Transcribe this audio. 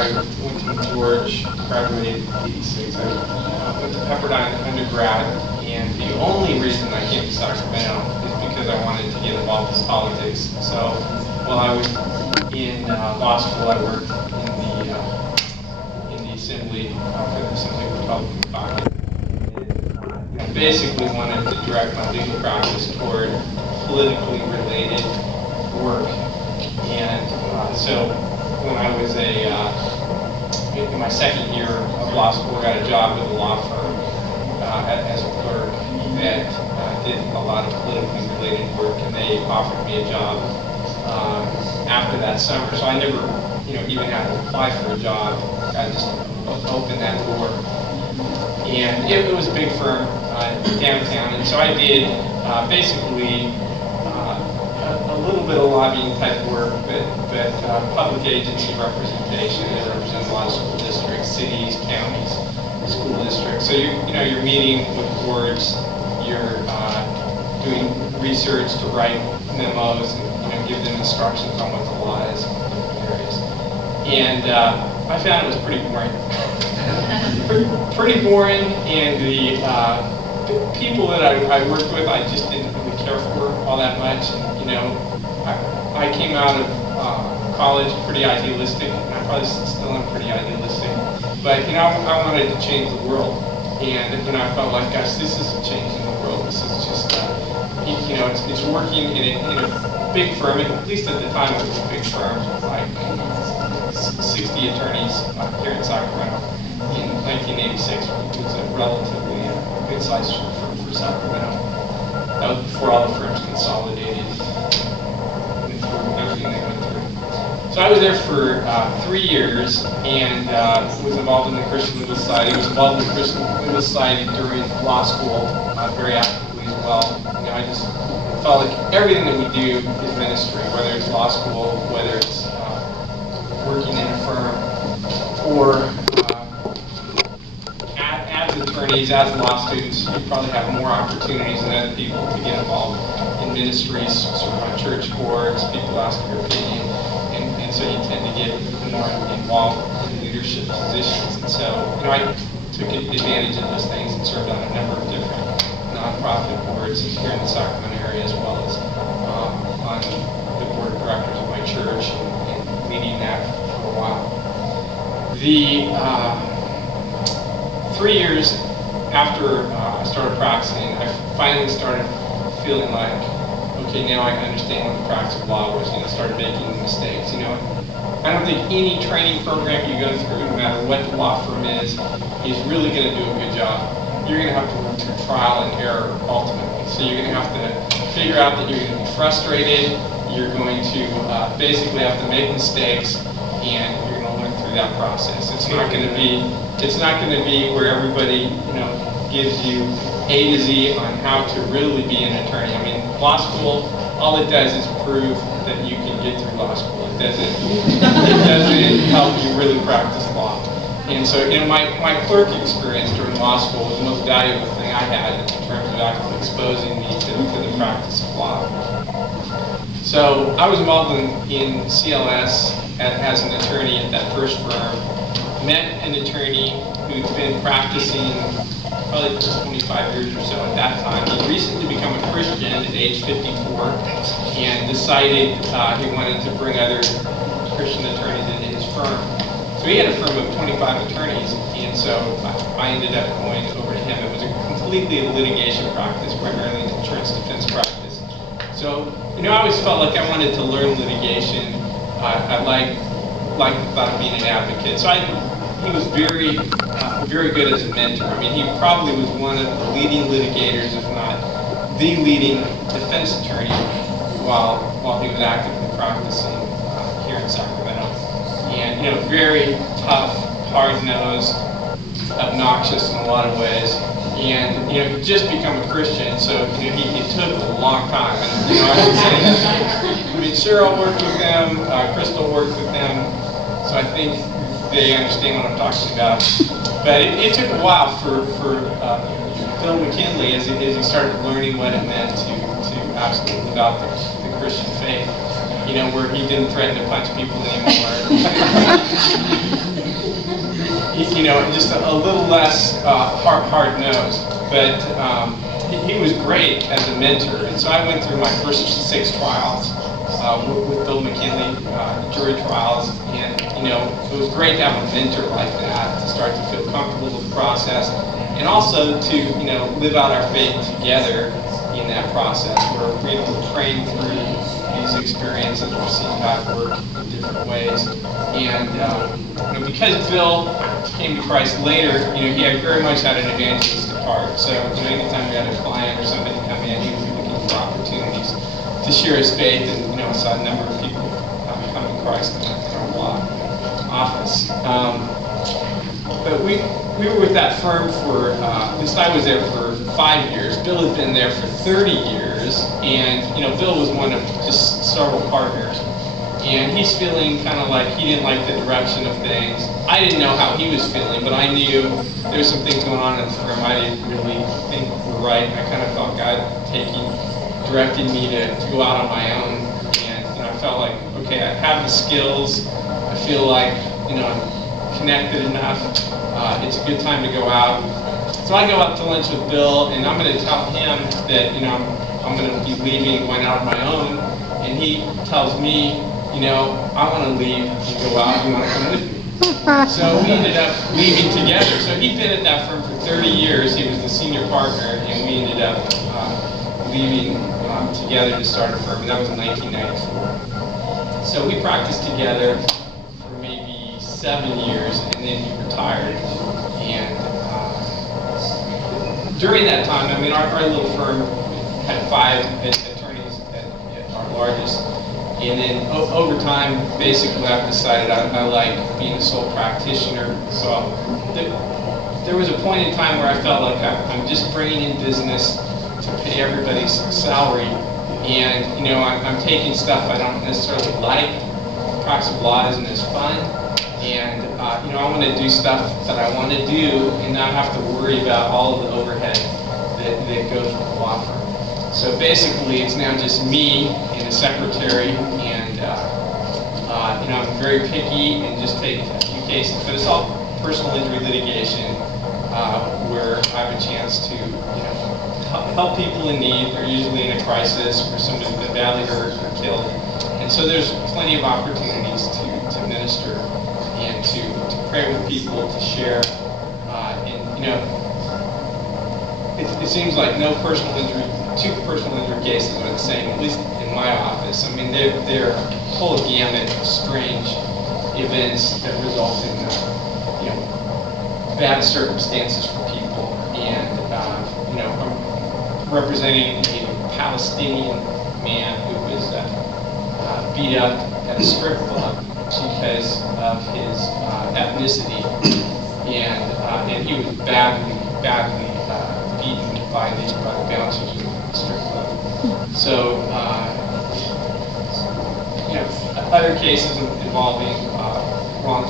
I went to George, graduated in '86. I went to Pepperdine undergrad, and the only reason I came to Sacramento is because I wanted to get involved in politics. So while I was in law school, I worked in the assembly for the Assembly Republican Party. And I basically wanted to direct my legal practice toward politically related work. And so when I was in my second year of law school, I got a job with a law firm as a clerk that did a lot of politically related work, and they offered me a job after that summer. So I never, even had to apply for a job. I just opened that door, and it was a big firm downtown, and so I did basically a little bit of lobbying type work, but public agency representation. I represent a lot of school districts, cities, counties, school districts. So you're meeting with boards, you're doing research to write memos and give them instructions on what the law is in different areas. And I found it was pretty boring. pretty boring, and the people that I worked with, I just didn't really care for all that much. And, I came out of college pretty idealistic, and I probably still am pretty idealistic. But I wanted to change the world, and I felt like, gosh, this isn't changing the world. This is just, it's working in a big firm. At least at the time, it was a big firm, like 60 attorneys here in Sacramento in 1986. It was a relatively good-sized firm for Sacramento. That was before all the firms consolidated. Everything they went through. So I was there for 3 years, and was involved in the Christian Legal Society. I was involved in the Christian Legal Society during law school very actively as well. I just felt like everything that we do is ministry, whether it's law school, whether it's working in a firm, or as attorneys, as law students, you probably have more opportunities than other people to get involved in ministries, sort of on church boards, people ask your opinion, and so you tend to get more involved in leadership positions. And so, I took advantage of those things and served on a number of different nonprofit boards here in the Sacramento area, as well as on the board of directors of my church, and leading that for a while. The 3 years after I started practicing, I finally started feeling like, okay, now I understand what the practice of law was. Started making mistakes. I don't think any training program you go through, no matter what the law firm is really going to do a good job. You're going to have to work through trial and error ultimately. So you're going to have to figure out that you're going to be frustrated. You're going to basically have to make mistakes, and you're going to learn through that process. It's not going to be where everybody gives you A to Z on how to really be an attorney. I mean, law school, all it does is prove that you can get through law school. It doesn't help you really practice law. And so, my clerk experience during law school was the most valuable thing I had in terms of actually exposing me to the practice of law. So I was involved in CLS as an attorney at that first firm. Met an attorney who'd been practicing probably for 25 years or so at that time. He'd recently become a Christian at age 54 and decided he wanted to bring other Christian attorneys into his firm. So he had a firm of 25 attorneys, and so I ended up going over to him. It was a completely litigation practice, primarily an insurance defense practice. So, I always felt like I wanted to learn litigation. I liked the thought of being an advocate. So he was very good as a mentor. I mean, he probably was one of the leading litigators, if not the leading defense attorney, while he was actively practicing here in Sacramento. And very tough, hard-nosed, obnoxious in a lot of ways. And he just become a Christian, so it took a long time. And I would say, Cheryl worked with them, Crystal worked with them, so I think they understand what I'm talking about. But it took a while for Phil McKinley, as he started learning what it meant to actually live out the Christian faith. Where he didn't threaten to punch people anymore. you know, just a little less hard-nosed. But he was great as a mentor. And so I went through my first 6 trials with Bill McKinley, jury trials. And, you know, it was great to have a mentor like that, to start to feel comfortable with the process. And also to, you know, live out our faith together in that process, where we're able to train through these experiences, we're seeing God work in different ways. And you know, because Bill came to Christ later, you know, he very much had an evangelistic heart. So, you know, anytime we had a client or somebody come in, he was looking for opportunities to share his faith, and, you know, I saw a number of people come to Christ in our law office. But we were with that firm for, at least I was there for 5 years. Bill had been there for 30 years, and, you know, Bill was one of just several partners. And he's feeling kind of like he didn't like the direction of things. I didn't know how he was feeling, but I knew there were some things going on in the firm I didn't really think were right. I kind of felt God directing me to go out on my own. And, you know, I felt like, okay, I have the skills. I feel like, you know, I'm connected enough. It's a good time to go out. So I go out to lunch with Bill, and I'm going to tell him that, you know, I'm going to be leaving and going out on my own. And he tells me, you know, I want to leave and go out. You want to come with me? So we ended up leaving together. So he'd been at that firm for 30 years. He was the senior partner, and we ended up leaving together to start a firm. And that was in 1994. So we practiced together for maybe 7 years, and then he retired. And during that time, I mean, our little firm had 5 attorneys at our largest. And then over time, basically, I've decided I like being a sole practitioner. So there was a point in time where I felt like I'm just bringing in business to pay everybody's salary. And, you know, I'm taking stuff I don't necessarily like. Practice of law isn't as fun. And, you know, I want to do stuff that I want to do and not have to worry about all of the overhead that goes with the law firm. So basically, it's now just me and a secretary, and you know, I'm very picky and just take a few cases, but it's all personal injury litigation where I have a chance to, you know, help people in need. They're usually in a crisis where somebody's been badly hurt or killed, and so there's plenty of opportunities to minister and to pray with people, to share, and you know, it seems like no personal injury. 2 personal injury cases are the same, at least in my office. I mean, they're a whole gamut of strange events that result in, you know, bad circumstances for people. And, you know, I'm representing a Palestinian man who was beat up at a strip club because of his ethnicity, and he was badly beaten by the bouncers in the strip club. So, you know, other cases involving wrongful